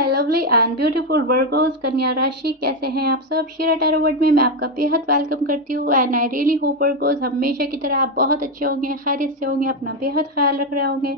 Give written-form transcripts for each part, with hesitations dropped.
My lovely and beautiful Virgo's कन्या राशि, कैसे हैं आप सब। शीरा टैरो वर्ड में मैं आपका बेहद वेलकम करती हूँ and I really hope Virgo's हमेशा की तरह आप बहुत अच्छे होंगे, खैरियत से होंगे, अपना बेहद ख्याल रख रहे होंगे,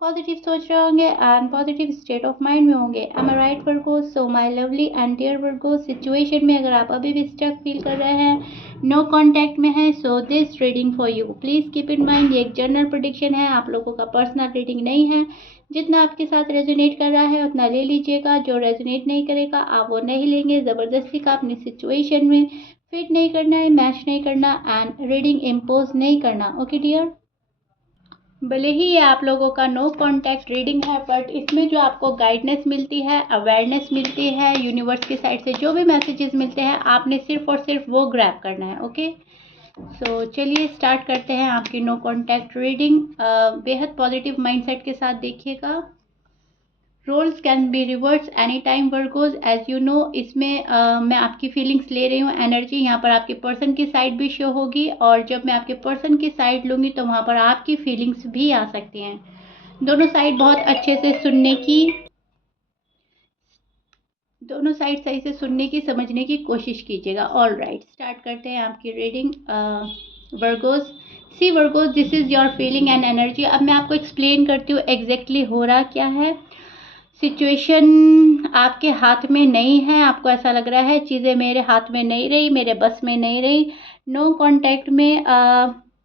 पॉजिटिव सोच रहे होंगे and positive state of mind में होंगे। Am I right Virgos. So my lovely and dear Virgos, situation में अगर आप अभी भी स्टक फील कर रहे हैं, नो कांटेक्ट में है, so this reading for you. Please keep in mind ये एक जनरल प्रेडिक्शन है, आप लोगों का पर्सनल रीडिंग नहीं है। जितना आपके साथ रेजोनेट कर रहा है उतना ले लीजिएगा, जो रेजोनेट नहीं करेगा आप वो नहीं लेंगे। ज़बरदस्ती का अपनी सिचुएशन में फिट नहीं करना है, मैच नहीं करना एंड रीडिंग इम्पोज नहीं करना। ओके डियर, भले ही ये आप लोगों का नो कांटेक्ट रीडिंग है, बट इसमें जो आपको गाइडेंस मिलती है, अवेयरनेस मिलती है, यूनिवर्स की साइड से जो भी मैसेजेस मिलते हैं, आपने सिर्फ और सिर्फ वो ग्रैब करना है। ओके, सो चलिए स्टार्ट करते हैं आपकी नो कांटेक्ट रीडिंग। बेहद पॉजिटिव माइंडसेट के साथ देखिएगा। Roles can be reverse any time Virgos, as you know. इसमें मैं आपकी फीलिंग्स ले रही हूँ, एनर्जी यहाँ पर आपके पर्सन की साइड भी शो होगी, और जब मैं आपके पर्सन की साइड लूँगी तो वहाँ पर आपकी फीलिंग्स भी आ सकती हैं। दोनों साइड बहुत अच्छे से सुनने की, दोनों साइड सही से सुनने की, समझने की कोशिश कीजिएगा। ऑल राइट, स्टार्ट करते हैं आपकी reading Virgos. See Virgos, this is your feeling and energy. अब मैं आपको एक्सप्लेन करती हूँ एग्जैक्टली हो रहा क्या है। सिचुएशन आपके हाथ में नहीं है, आपको ऐसा लग रहा है चीज़ें मेरे हाथ में नहीं रही, मेरे बस में नहीं रही। नो कांटेक्ट में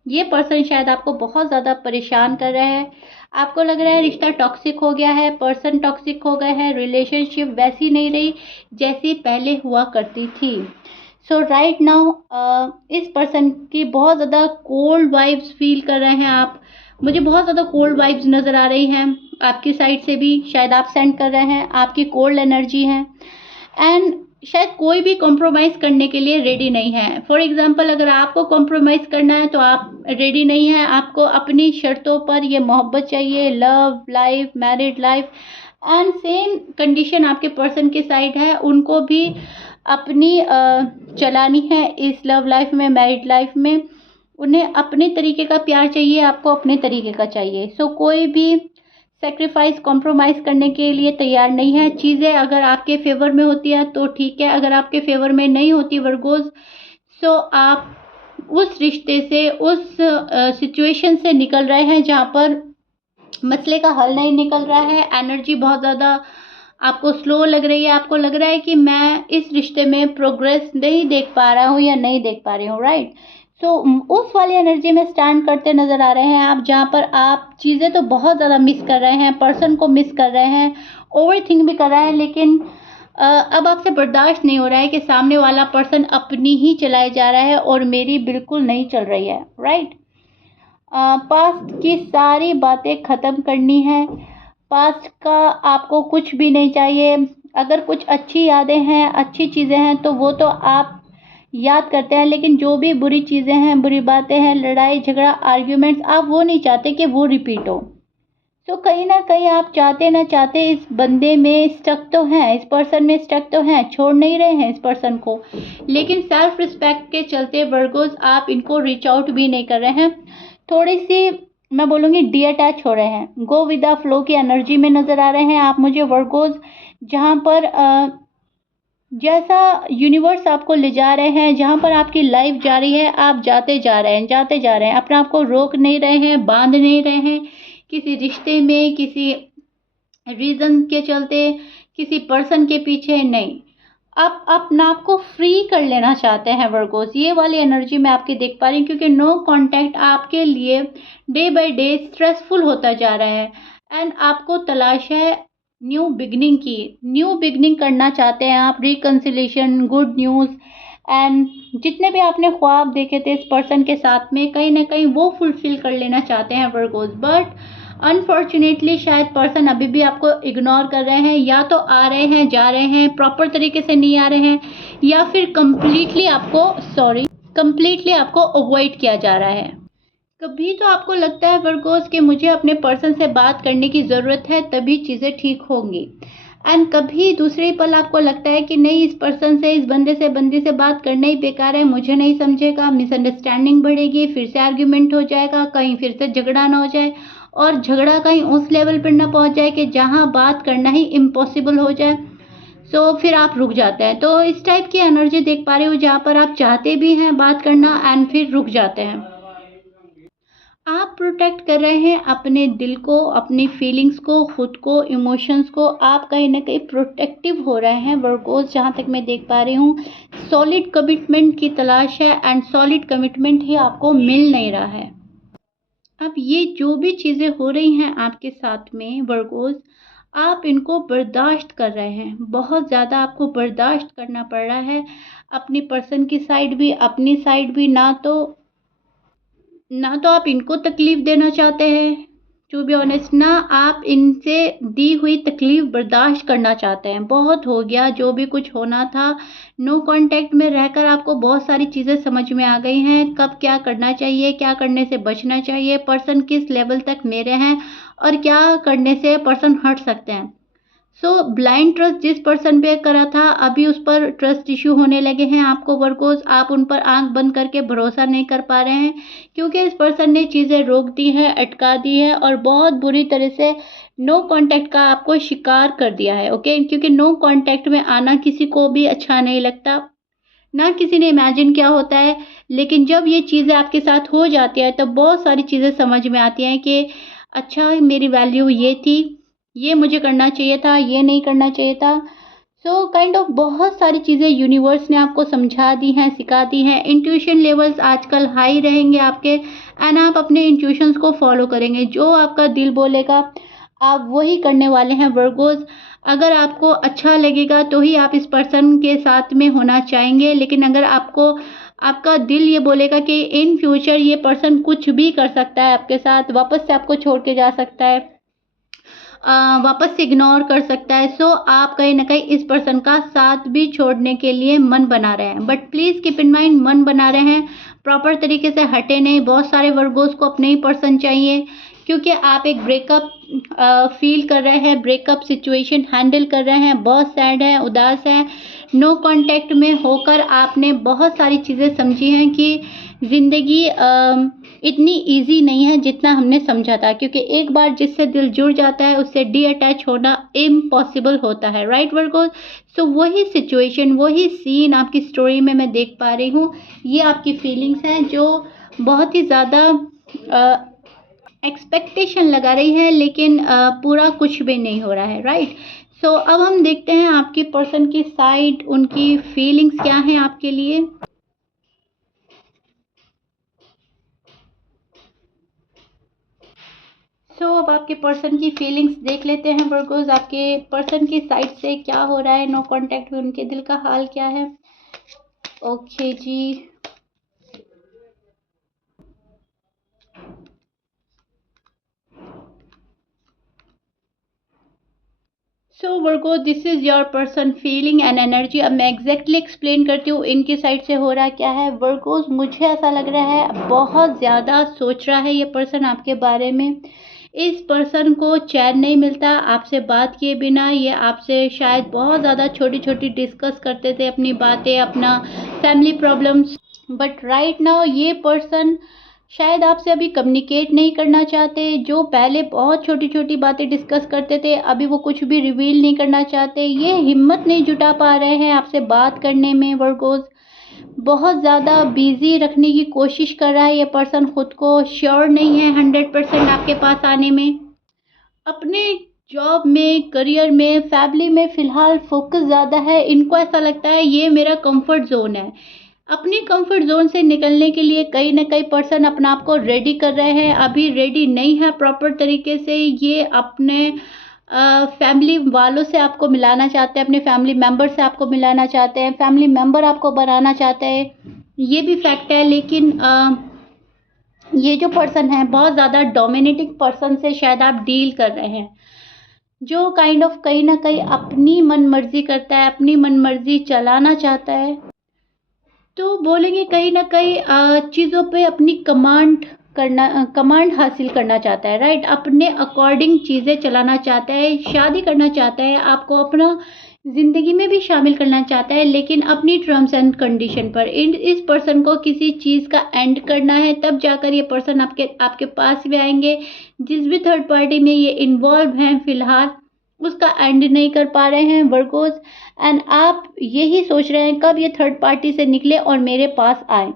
ये पर्सन शायद आपको बहुत ज़्यादा परेशान कर रहा है। आपको लग रहा है रिश्ता टॉक्सिक हो गया है, पर्सन टॉक्सिक हो गए हैं, रिलेशनशिप वैसी नहीं रही जैसी पहले हुआ करती थी। सो राइट नाउ इस पर्सन की बहुत ज़्यादा कोल्ड वाइब्स फील कर रहे हैं आप। मुझे बहुत ज़्यादा कोल्ड वाइब्स नज़र आ रही हैं आपकी साइड से भी, शायद आप सेंड कर रहे हैं, आपकी कोल्ड एनर्जी है एंड शायद कोई भी कॉम्प्रोमाइज़ करने के लिए रेडी नहीं है। फॉर एग्जांपल, अगर आपको कॉम्प्रोमाइज़ करना है तो आप रेडी नहीं हैं, आपको अपनी शर्तों पर ये मोहब्बत चाहिए, love life, married life and same condition आपके पर्सन की साइड है, उनको भी अपनी चलानी है इस लव लाइफ में, मैरिड लाइफ में। उन्हें अपने तरीके का प्यार चाहिए, आपको अपने तरीके का चाहिए। सो कोई भी सेक्रीफाइस, कॉम्प्रोमाइज़ करने के लिए तैयार नहीं है। चीज़ें अगर आपके फेवर में होती है तो ठीक है, अगर आपके फेवर में नहीं होती वर्गोज, सो आप उस रिश्ते से, उस सिचुएशन से निकल रहे हैं जहाँ पर मसले का हल नहीं निकल रहा है। एनर्जी बहुत ज़्यादा आपको स्लो लग रही है, आपको लग रहा है कि मैं इस रिश्ते में प्रोग्रेस नहीं देख पा रहा हूँ या नहीं देख पा रही हूँ। राइट, सो उस वाली एनर्जी में स्टैंड करते नज़र आ रहे हैं आप, जहाँ पर आप चीज़ें तो बहुत ज़्यादा मिस कर रहे हैं, पर्सन को मिस कर रहे हैं, ओवर थिंक भी कर रहे हैं, लेकिन अब आपसे बर्दाश्त नहीं हो रहा है कि सामने वाला पर्सन अपनी ही चलाए जा रहा है और मेरी बिल्कुल नहीं चल रही है। राइट, पास्ट की सारी बातें ख़त्म करनी है, पास्ट का आपको कुछ भी नहीं चाहिए। अगर कुछ अच्छी यादें हैं, अच्छी चीज़ें हैं तो वो तो आप याद करते हैं, लेकिन जो भी बुरी चीज़ें हैं, बुरी बातें हैं, लड़ाई झगड़ा, आर्ग्यूमेंट्स, आप वो नहीं चाहते कि वो रिपीट हो। तो कहीं ना कहीं आप चाहते ना चाहते इस बंदे में स्टक तो हैं, इस पर्सन में स्टक तो हैं, छोड़ नहीं रहे हैं इस पर्सन को, लेकिन सेल्फ रिस्पेक्ट के चलते वर्गोज आप इनको रीच आउट भी नहीं कर रहे हैं। थोड़ी सी मैं बोलूँगी डी अटैच हो रहे हैं, गो विद द फ्लो की एनर्जी में नज़र आ रहे हैं आप मुझे वर्गोज, जहाँ पर जैसा यूनिवर्स आपको ले जा रहे हैं, जहाँ पर आपकी लाइफ जा रही है, आप जाते जा रहे हैं, जाते जा रहे हैं, अपने आप को रोक नहीं रहे हैं, बांध नहीं रहे हैं किसी रिश्ते में, किसी रीज़न के चलते, किसी पर्सन के पीछे नहीं। आप अपना आप को फ्री कर लेना चाहते हैं वर्गोस, ये वाली एनर्जी मैं आपकी देख पा रही हूँ, क्योंकि नो कांटेक्ट आपके लिए डे बाय डे स्ट्रेसफुल होता जा रहा है एंड आपको तलाश है न्यू बिगनिंग की। न्यू बिगनिंग करना चाहते हैं आप, रिकन्सिलेशन, गुड न्यूज़ एंड जितने भी आपने ख्वाब देखे थे इस पर्सन के साथ में, कहीं ना कहीं वो फुलफिल कर लेना चाहते हैं वर्गोस, बट अनफॉर्चुनेटली शायद पर्सन अभी भी आपको इग्नोर कर रहे हैं, या तो आ रहे हैं, जा रहे हैं, प्रॉपर तरीके से नहीं आ रहे हैं, या फिर कम्प्लीटली आपको अवॉइड किया जा रहा है। कभी तो आपको लगता है वर्गोस कि मुझे अपने पर्सन से बात करने की ज़रूरत है, तभी चीज़ें ठीक होंगी, एंड कभी दूसरे पल आपको लगता है कि नहीं, इस पर्सन से, इस बंदी से बात करना ही बेकार है, मुझे नहीं समझेगा, मिसअंडरस्टैंडिंग बढ़ेगी, फिर से आर्ग्यूमेंट हो जाएगा, कहीं फिर से झगड़ा ना हो जाए, और झगड़ा कहीं उस लेवल पर ना पहुंच जाए कि जहां बात करना ही इम्पॉसिबल हो जाए। सो फिर आप रुक जाते हैं। तो इस टाइप की एनर्जी देख पा रही हूँ जहाँ पर आप चाहते भी हैं बात करना एंड फिर रुक जाते हैं। आप प्रोटेक्ट कर रहे हैं अपने दिल को, अपनी फीलिंग्स को, खुद को, इमोशंस को। आप कहीं ना कहीं प्रोटेक्टिव हो रहे हैं वर्गोस, जहाँ तक मैं देख पा रही हूँ। सॉलिड कमिटमेंट की तलाश है एंड सॉलिड कमिटमेंट ही आपको मिल नहीं रहा है। अब ये जो भी चीज़ें हो रही हैं आपके साथ में वर्गोस, आप इनको बर्दाश्त कर रहे हैं। बहुत ज़्यादा आपको बर्दाश्त करना पड़ रहा है, अपनी पर्सन की साइड भी, अपनी साइड भी। ना तो आप इनको तकलीफ देना चाहते हैं, टू बी ऑनेस्ट, ना आप इनसे दी हुई तकलीफ बर्दाश्त करना चाहते हैं। बहुत हो गया जो भी कुछ होना था। नो कांटेक्ट में रहकर आपको बहुत सारी चीज़ें समझ में आ गई हैं, कब क्या करना चाहिए, क्या करने से बचना चाहिए, पर्सन किस लेवल तक मेरे हैं और क्या करने से पर्सन हट सकते हैं। सो ब्लाइंड ट्रस्ट जिस पर्सन पे करा था, अभी उस पर ट्रस्ट इश्यू होने लगे हैं आपको वर्गोस। आप उन पर आंख बंद करके भरोसा नहीं कर पा रहे हैं, क्योंकि इस पर्सन ने चीज़ें रोक दी है, अटका दी है और बहुत बुरी तरह से नो कांटेक्ट का आपको शिकार कर दिया है। ओके, क्योंकि नो कांटेक्ट में आना किसी को भी अच्छा नहीं लगता, ना किसी ने इमेजिन किया होता है। लेकिन जब ये चीज़ें आपके साथ हो जाती है, तब बहुत सारी चीज़ें समझ में आती हैं कि अच्छा, मेरी वैल्यू ये थी, ये मुझे करना चाहिए था, ये नहीं करना चाहिए था। सो काइंड ऑफ बहुत सारी चीज़ें यूनिवर्स ने आपको समझा दी हैं, सिखा दी हैं। इंट्यूशन लेवल्स आजकल हाई रहेंगे आपके एंड आप अपने इंट्यूशंस को फॉलो करेंगे। जो आपका दिल बोलेगा आप वही करने वाले हैं वर्गोस। अगर आपको अच्छा लगेगा तो ही आप इस पर्सन के साथ में होना चाहेंगे, लेकिन अगर आपका दिल ये बोलेगा कि इन फ्यूचर ये पर्सन कुछ भी कर सकता है आपके साथ, वापस से आपको छोड़ के जा सकता है, वापस से इग्नोर कर सकता है, सो आप कहीं ना कहीं इस पर्सन का साथ भी छोड़ने के लिए मन बना रहे हैं। But please keep in mind, मन बना रहे हैं, प्रॉपर तरीके से हटे नहीं। बहुत सारे वर्गोस को अपने ही पर्सन चाहिए, क्योंकि आप एक ब्रेकअप फील कर रहे हैं, ब्रेकअप सिचुएशन हैंडल कर रहे हैं, बहुत सैड है, उदास है। नो कांटेक्ट में होकर आपने बहुत सारी चीज़ें समझी हैं कि ज़िंदगी इतनी इजी नहीं है जितना हमने समझा था, क्योंकि एक बार जिससे दिल जुड़ जाता है उससे डी अटैच होना इम्पॉसिबल होता है, राइट वर्गोस। सो वही सिचुएशन, वही सीन आपकी स्टोरी में मैं देख पा रही हूँ। ये आपकी फीलिंग्स हैं जो बहुत ही ज़्यादा एक्सपेक्टेशन लगा रही है, लेकिन पूरा कुछ भी नहीं हो रहा है, राइट। सो अब हम देखते हैं आपकी पर्सन की साइड, उनकी फीलिंग्स क्या हैं आपके लिए। अब आपके पर्सन की फीलिंग्स देख लेते हैं वर्गोस। आपके पर्सन की साइड से क्या हो रहा है, नो कांटेक्ट में उनके दिल का हाल क्या है। ओके जी, Virgo, this is your person feeling and energy. अब मैं एग्जैक्टली एक्सप्लेन करती हूँ इनकी साइड से हो रहा क्या है। वर्गोस, मुझे ऐसा लग रहा है बहुत ज़्यादा सोच रहा है ये पर्सन आपके बारे में। इस पर्सन को चैन नहीं मिलता आपसे बात किए बिना। ये आपसे शायद बहुत ज़्यादा छोटी छोटी डिस्कस करते थे अपनी बातें, अपना family problems. But right now ये पर्सन शायद आपसे अभी कम्युनिकेट नहीं करना चाहते। जो पहले बहुत छोटी छोटी बातें डिस्कस करते थे, अभी वो कुछ भी रिवील नहीं करना चाहते। ये हिम्मत नहीं जुटा पा रहे हैं आपसे बात करने में वर्गोस। बहुत ज़्यादा बिजी रखने की कोशिश कर रहा है ये पर्सन खुद को, श्योर नहीं है 100% आपके पास आने में। अपने जॉब में, करियर में, फैमिली में फ़िलहाल फोकस ज़्यादा है। इनको ऐसा लगता है ये मेरा कंफर्ट जोन है। अपनी कंफर्ट जोन से निकलने के लिए कहीं ना कहीं पर्सन अपना आप को रेडी कर रहे हैं। अभी रेडी नहीं है प्रॉपर तरीके से। ये अपने फैमिली वालों से आपको मिलाना चाहते हैं, अपने फैमिली मेम्बर से आपको मिलाना चाहते हैं, फैमिली मेम्बर आपको बनाना चाहते हैं, ये भी फैक्ट है। लेकिन ये जो पर्सन है बहुत ज़्यादा डोमिनेटिंग पर्सन से शायद आप डील कर रहे हैं, जो काइंड ऑफ कहीं ना कहीं अपनी मन मर्जी करता है, अपनी मन मर्जी चलाना चाहता है। तो बोलेंगे कहीं ना कहीं चीज़ों पे अपनी कमांड हासिल करना चाहता है, राइट। अपने अकॉर्डिंग चीज़ें चलाना चाहता है, शादी करना चाहता है, आपको अपना ज़िंदगी में भी शामिल करना चाहता है, लेकिन अपनी टर्म्स एंड कंडीशन पर। इस पर्सन को किसी चीज़ का एंड करना है, तब जाकर ये पर्सन आपके आपके पास भी आएंगे। जिस भी थर्ड पार्टी में ये इन्वॉल्व हैं फिलहाल, उसका एंड नहीं कर पा रहे हैं वर्गोस, एंड आप यही सोच रहे हैं कब ये थर्ड पार्टी से निकले और मेरे पास आए।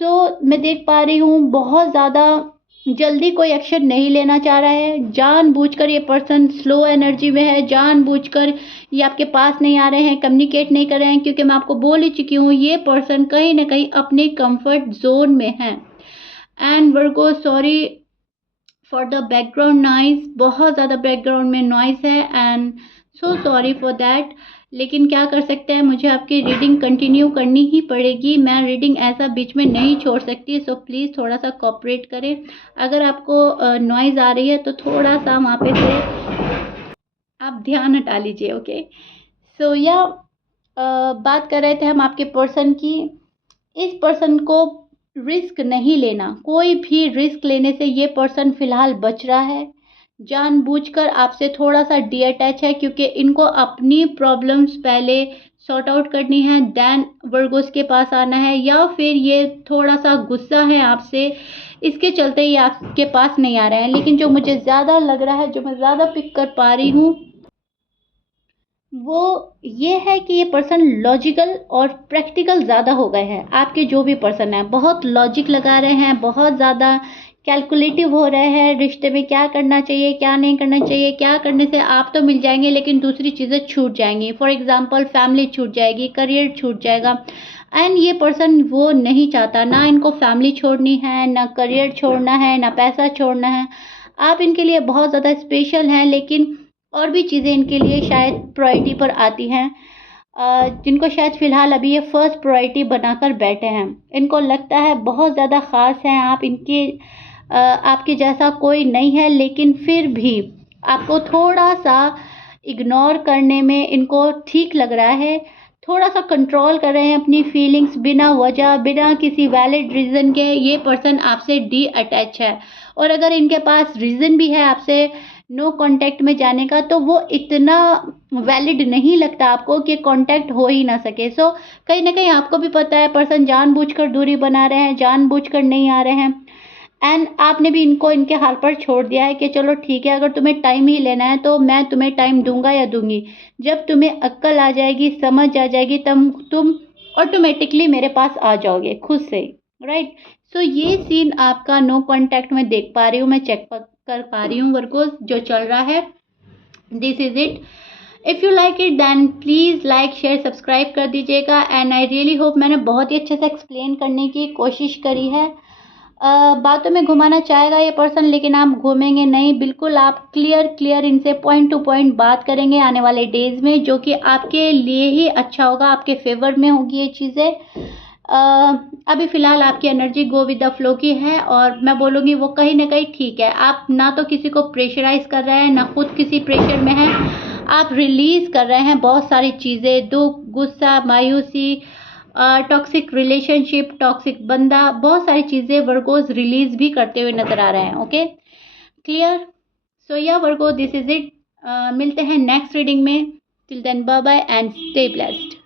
मैं देख पा रही हूँ बहुत ज़्यादा जल्दी कोई एक्शन नहीं लेना चाह रहा है। जानबूझकर ये पर्सन स्लो एनर्जी में है, जानबूझकर ये आपके पास नहीं आ रहे हैं, कम्युनिकेट नहीं कर रहे हैं, क्योंकि मैं आपको बोल ही चुकी हूँ ये पर्सन कहीं न कहीं अपने कंफर्ट ज़ोन में है। And Virgo, sorry for the background noise, बहुत ज़्यादा बैकग्राउंड में नॉइज़ है, and so sorry for that. लेकिन क्या कर सकते हैं, मुझे आपकी रीडिंग कंटिन्यू करनी ही पड़ेगी। मैं रीडिंग ऐसा बीच में नहीं छोड़ सकती, सो प्लीज़ थोड़ा सा कोऑपरेट करें। अगर आपको नॉइज़ आ रही है तो थोड़ा सा वहाँ पे से आप ध्यान हटा लीजिए, ओके। बात कर रहे थे हम आपके पर्सन की। इस पर्सन को रिस्क नहीं लेना, कोई भी रिस्क लेने से ये पर्सन फिलहाल बच रहा है। जानबूझकर आपसे थोड़ा सा डिअटैच है, क्योंकि इनको अपनी प्रॉब्लम्स पहले सॉर्ट आउट करनी है, देन वर्गोस के पास आना है, या फिर ये थोड़ा सा गुस्सा है आपसे, इसके चलते ये आपके पास नहीं आ रहे हैं। लेकिन जो मुझे ज़्यादा लग रहा है, जो मैं ज़्यादा पिक कर पा रही हूँ, वो ये है कि ये पर्सन लॉजिकल और प्रैक्टिकल ज़्यादा हो गए हैं। आपके जो भी पर्सन हैं बहुत लॉजिक लगा रहे हैं, बहुत ज़्यादा कैलकुलेटिव हो रहे हैं, रिश्ते में क्या करना चाहिए, क्या नहीं करना चाहिए, क्या करने से आप तो मिल जाएंगे लेकिन दूसरी चीज़ें छूट जाएंगी। फॉर एग्जांपल फैमिली छूट जाएगी, करियर छूट जाएगा, एंड ये पर्सन वो नहीं चाहता। ना इनको फैमिली छोड़नी है, ना करियर छोड़ना है, ना पैसा छोड़ना है। आप इनके लिए बहुत ज़्यादा स्पेशल हैं, लेकिन और भी चीज़ें इनके लिए शायद प्रायोरिटी पर आती हैं, जिनको शायद फ़िलहाल अभी ये फर्स्ट प्रायोरिटी बनाकर बैठे हैं। इनको लगता है बहुत ज़्यादा ख़ास हैं आप, आपके जैसा कोई नहीं है, लेकिन फिर भी आपको थोड़ा-सा इग्नोर करने में इनको ठीक लग रहा है। थोड़ा-सा कंट्रोल कर रहे हैं अपनी फीलिंग्स, बिना वजह, बिना किसी वैलिड रीज़न के ये पर्सन आपसे अटैच है। और अगर इनके पास रीज़न भी है आपसे नो कांटेक्ट में जाने का, तो वो इतना वैलिड नहीं लगता आपको कि कांटेक्ट हो ही ना सके। कहीं न कहीं आपको भी पता है पर्सन जानबूझकर दूरी बना रहे हैं, जानबूझकर नहीं आ रहे हैं, एंड आपने भी इनको इनके हाल पर छोड़ दिया है कि चलो ठीक है, अगर तुम्हें टाइम ही लेना है तो मैं तुम्हें टाइम दूँगा या दूँगी। जब तुम्हें अक्ल आ जाएगी, समझ आ जाएगी, तब तुम ऑटोमेटिकली मेरे पास आ जाओगे खुद से, राइट। ये सीन आपका नो कांटेक्ट में देख पा रही हूँ, मैं चेक कर पा रही हूँ वर्कोस जो चल रहा है। This is it. If you like it then please like share subscribe कर दीजिएगा, एंड आई रियली होप मैंने बहुत ही अच्छे से एक्सप्लेन करने की कोशिश करी है। बातों में घुमाना चाहेगा ये पर्सन, लेकिन आप घूमेंगे नहीं, बिल्कुल आप क्लियर इनसे पॉइंट टू पॉइंट बात करेंगे आने वाले डेज़ में, जो कि आपके लिए ही अच्छा होगा, आपके फेवर में होगी ये चीज़ें। अभी फ़िलहाल आपकी energy go with the flow की है, और मैं बोलूँगी वो कहीं न कहीं ठीक है। आप ना तो किसी को प्रेशराइज़ कर रहे हैं, ना खुद किसी प्रेशर में हैं। आप रिलीज़ कर रहे हैं बहुत सारी चीज़ें, दुःख, गुस्सा, मायूसी, टॉक्सिक रिलेशनशिप, टॉक्सिक बंदा, बहुत सारी चीज़ें वर्गोज़ रिलीज़ भी करते हुए नज़र आ रहे हैं, ओके? क्लियर? या वर्गो, दिस इज़ इट। मिलते हैं नेक्स्ट रीडिंग में। Till then bye bye and stay blessed.